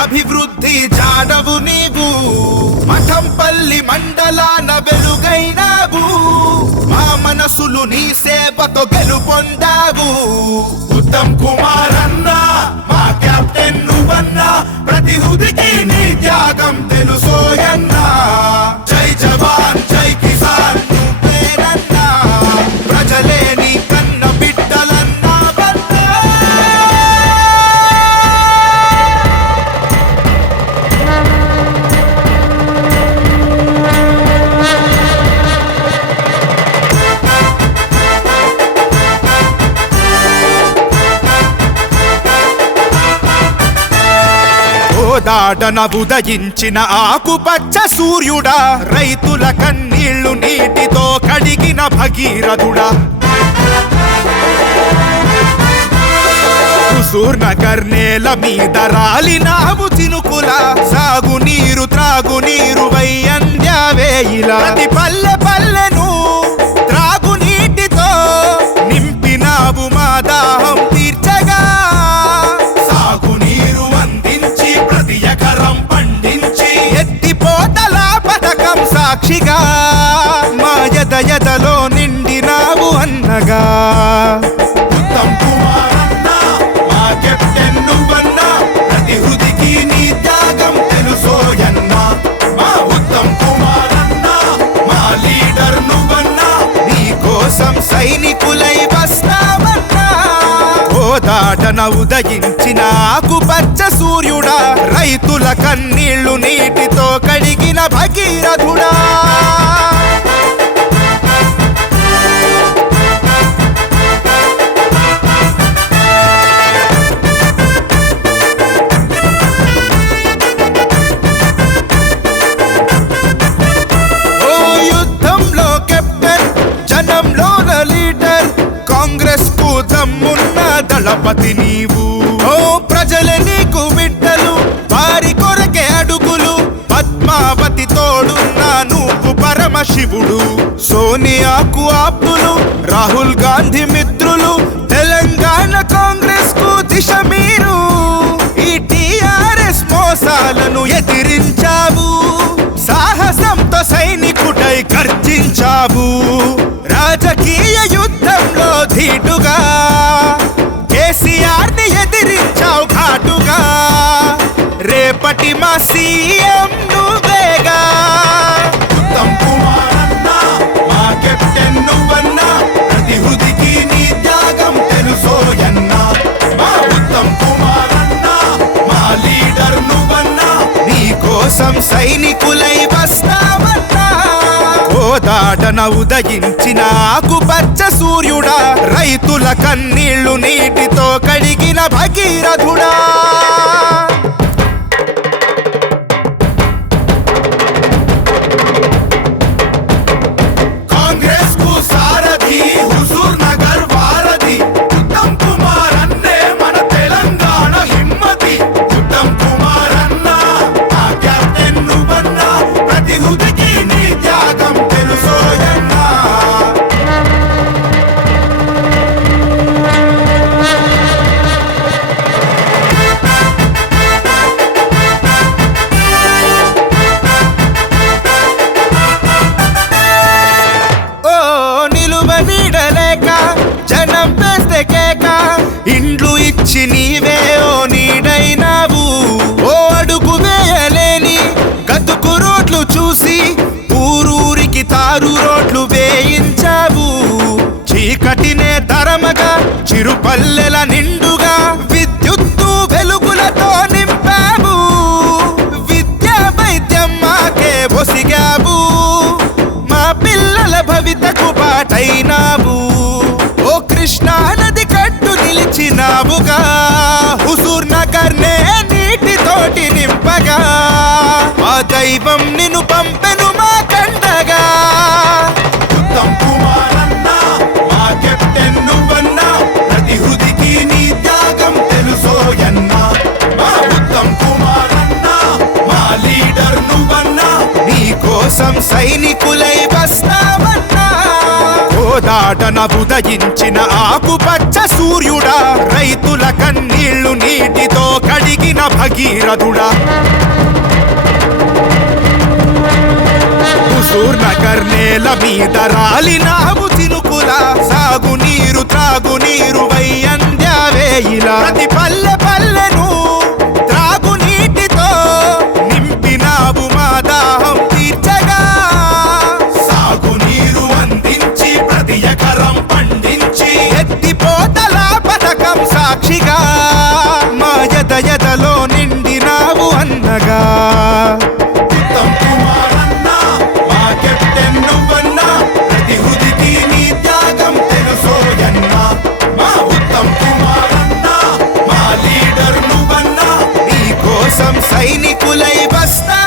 అభివృద్ధి జాడవు నీవు మఠంపల్లి మండలాన వెలుగైనావు మా మనసులు నీ సేవతో గెలుపొందావు ఉత్తమ్ కుమార్ అన్న మా కెప్టెన్ నువ్వన్నా ప్రతి హృదికి నీ త్యాగం తెలుసోయన్నా జై జవాన్ జై కిసాన్ నువ్వేనన్నా ప్రజలే నీ కన్న బిడ్డలన్నా దాటన ఉదయించిన ఆకుపచ్చ సూర్యుడా రైతుల కన్నీళ్లు నీటితో కడిగిన భగీరథుడా హుజూర్ నగర్ నేల మీద రాలినావు చినుకుల సాగునీరు త్రాగునీరు వై అంద్యావేయిలా ప్రతి పల్లె పల్లెను త్రాగునీటితో నింపినావు మా దాహం తీర్చగా సాగునీరు అందించి ప్రతి ఎకరం పండించి ఎత్తిపోతల పథకం సాక్షిగా మా ఎదలో నిండినావు అన్నగా ఉత్తమ్ కుమార్ అన్న మా కెప్టెన్ నువ్వన్నా ప్రతి హృదికి నీ త్యాగం తెలుసోయన్నా మా ఉత్తమ్ కుమార్ అన్న మా లీడర్ నువ్వన్నా నీ కోసం సైనికులై వస్తామన్నా దాటన ఉదయించిన ఆకుపచ్చ సూర్యుడా రైతుల కన్నీళ్లు నీటితో కడిగిన భగీరథుడా ఓ యుద్ధంలో కెప్టెన్ జనంలోన లీడర్ కాంగ్రెస్ కు దమ్మున్న దళపతి నీవు ఓ ప్రజల నీకు బిడ్డలు వారి కొరకే అడుగులు పద్మావతి తోడున్న నువ్వు పరమశివుడు సోనియాకు ఆప్తులు రాహుల్ గాంధీ మిత్రులు తెలంగాణ కాంగ్రెస్ కు దిశ మీరు ఈ టిఆర్ఎస్ మోసాలను ఎదిరించావు సాహసంతో సైనికుడై గర్జించావు రాజకీయ యుద్ధంలో ధీటుగా కేసీఆర్ ని ఎదిరించావు ఘాటుగా రేపటి మా సీఎం నువ్వేగా ఉత్తమ్ కుమార్ అన్న మా కెప్టెన్ నువ్వన్నా ప్రతి హృదికి నీ త్యాగం తెలుసోయన్నా మా ఉత్తమ్ కుమార్ అన్న మా లీడర్ నువ్వన్నా నీ కోసం సైనికులై వస్తామన్నా దాటన ఉదయించిన ఆకుపచ్చ సూర్యుడా రైతుల కన్నీళ్లు నీటితో కడిగిన భగీరథుడా కాంగ్రెస్ కు సారథి హుజూర్ నగర్ వారధి ఉత్తమ్ కుమార్ అన్నే మన తెలంగాణ హిమ్మతి ఉత్తమ్ కుమార్ అన్న ఆ కెప్టెన్ నువ్వన్నా ప్రతి హృదికి నీ త్యాగం తెలుసోయన్నా ఓ నిలువ నీడలేక జనం వేస్తే కేక ఇండ్లు ఇచ్చి నీవే ఓ నీడైనావు ఓ అడుగు వేయలేని గతుకు రోడ్లు చూసి ఊరూరికి తారు రోడ్లు వేయించావు చీకటినే తరమగా చిరుపల్లెల నిండుగా విద్యుత్తు వెలుగులతో నింపావు విద్యా వైద్యం మాకే బొసిగావు మా పిల్లల భవితకు బాటైనావు ఓ కృష్ణా నది కట్టు నిలిచినావుగా హుజూర్ నగర్ నే నీటితోటి నింపగా ఆ దైవం నిన్ను పంపెను మా కండగా ఉత్తమ్ కుమార్ అన్న మా కెప్టెన్ నువ్వన్నా ప్రతి హృదికి నీ త్యాగం సైనికులై వస్తామన్నా. గోదాటన ఉదయించిన ఆకుపచ్చ సూర్యుడా, రైతుల కన్నీళ్లు నీటితో కడిగిన భగీరథుడా. హుజూర్ నగర్ నేల మీద రాలినావు చినుకులా, సాగునీరు త్రాగునీరు వై అంద్యావేయిలా. ప్రతి పల్లె పల్లెను త్రాగునీటితో నింపినావు మా దాహం తీర్చగా. సాగునీరు అందించి ప్రతి ఎకరం పండించి ఎత్తిపోతల పథకం సాక్షిగా మా ఎదలో నిండినావు అన్నగా. ఉత్తమ్ కుమార్ అన్నా, మా కెప్టెన్ నువ్వన్నా, ప్రతి హృదికి నీ త్యాగం తెలుసోయన్నా. మా ఉత్తమ్ కుమార్ అన్నా, మా లీడర్ నువ్వన్నా, నీ కోసం సైనికులై వస్తా